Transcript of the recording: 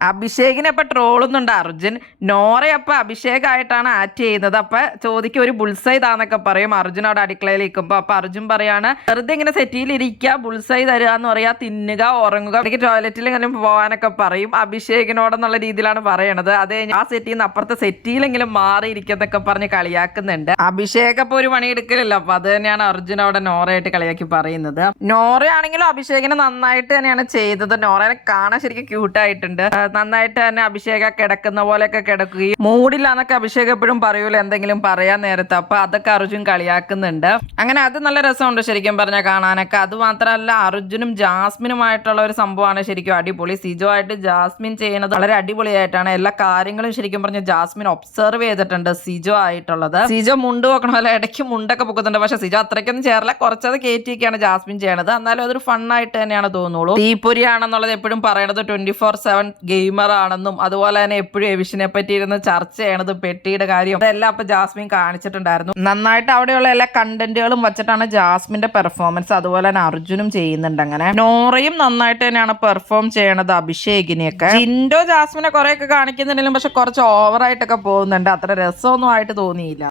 അഭിഷേകിനെ ഇപ്പൊ ട്രോളുന്നുണ്ട് അർജുൻ. നോറയപ്പൊ അഭിഷേകായിട്ടാണ് ആക്ട് ചെയ്യുന്നത്. അപ്പൊ ചോദിക്കും ഒരു ബുൾസൈ താന്നൊക്കെ പറയും അർജുൻ അവിടെ അടുക്കളയിൽ ഇരിക്കുമ്പോ. അപ്പൊ അർജുൻ പറയാണ് വെറുതെ ഇങ്ങനെ സെറ്റിയിൽ ഇരിക്കുക, ബുൾസൈ തരിക എന്ന് പറയാ, തിന്നുക, ഉറങ്ങുക, എനിക്ക് ടോയ്ലറ്റിൽ ഇങ്ങനെ പോകാനൊക്കെ പറയും അഭിഷേകിനോടെന്നുള്ള രീതിയിലാണ് പറയണത്. അത് ആ സെറ്റിൽ നിന്ന് അപ്പുറത്തെ സെറ്റിയിലെങ്കിലും മാറിയിരിക്കുന്നൊക്കെ പറഞ്ഞ് കളിയാക്കുന്നുണ്ട്. അഭിഷേക് അപ്പൊ ഒരു പണിയെടുക്കലില്ല. അപ്പൊ അത് തന്നെയാണ് അർജുൻ അവിടെ നോറയായിട്ട് കളിയാക്കി പറയുന്നത്. നോറയാണെങ്കിലും അഭിഷേകിനെ നന്നായിട്ട് തന്നെയാണ് ചെയ്തത്. നോറയെ കാണാൻ ശരിക്കും ക്യൂട്ടായിട്ടുണ്ട്. നന്നായിട്ട് തന്നെ അഭിഷേക കിടക്കുന്ന പോലെയൊക്കെ കിടക്കുകയും മൂടില്ലാന്നൊക്കെ അഭിഷേക് എപ്പോഴും പറയൂല എന്തെങ്കിലും പറയാൻ നേരത്തെ. അപ്പൊ അതൊക്കെ അർജുൻ കളിയാക്കുന്നുണ്ട്. അങ്ങനെ അത് നല്ല രസമുണ്ട് ശരിക്കും പറഞ്ഞാൽ കാണാനൊക്കെ. അത് മാത്രമല്ല അർജുനും ജാസ്മിനുമായിട്ടുള്ള ഒരു സംഭവമാണ് ശരിക്കും അടിപൊളി. സിജോ ആയിട്ട് ജാസ്മിൻ ചെയ്യുന്നത് വളരെ അടിപൊളിയായിട്ടാണ്. എല്ലാ കാര്യങ്ങളും ശരിക്കും പറഞ്ഞ ജാസ്മിൻ ഒബ്സർവ് ചെയ്തിട്ടുണ്ട് സിജോ ആയിട്ടുള്ളത്. സിജോ മുണ്ട് വെക്കണമല്ലോ, ഇടയ്ക്ക് മുണ്ടൊക്കെ പൊക്കുന്നുണ്ട്. പക്ഷെ സിജോ അത്രയ്ക്കൊന്നും ചേരില്ല, കുറച്ചത് കയറ്റിയൊക്കെയാണ് ജാസ്മിൻ ചെയ്യണത്. എന്നാലും അതൊരു ഫണ്ണായിട്ട് തന്നെയാണ് തോന്നുള്ളൂ. തീപ്പൊരിയാണെന്നുള്ളത് എപ്പോഴും പറയണത് 24/7 ഗെയിമർ ആണെന്നും അതുപോലെ തന്നെ എപ്പോഴും എവിഷനെ പറ്റി ഇരുന്ന് ചർച്ച ചെയ്യണത്, പെട്ടിയുടെ കാര്യം അതെല്ലാം അപ്പൊ ജാസ്മിൻ കാണിച്ചിട്ടുണ്ടായിരുന്നു. നന്നായിട്ട് അവിടെയുള്ള എല്ലാ കണ്ടന്റുകളും വെച്ചിട്ടാണ് ജാസ്മിന്റെ പെർഫോമൻസ്. അതുപോലെ തന്നെ അർജുനും ചെയ്യുന്നുണ്ട്. അങ്ങനെ നോറയും നന്നായിട്ട് തന്നെയാണ് പെർഫോം ചെയ്യണത് അഭിഷേകിനെയൊക്കെ. ജിൻഡോ ജാസ്മിനെ കുറെയൊക്കെ കാണിക്കുന്നുണ്ടെങ്കിലും പക്ഷെ കുറച്ച് ഓവറായിട്ടൊക്കെ പോകുന്നുണ്ട്. അത്ര രസമൊന്നും ആയിട്ട് തോന്നിയില്ല.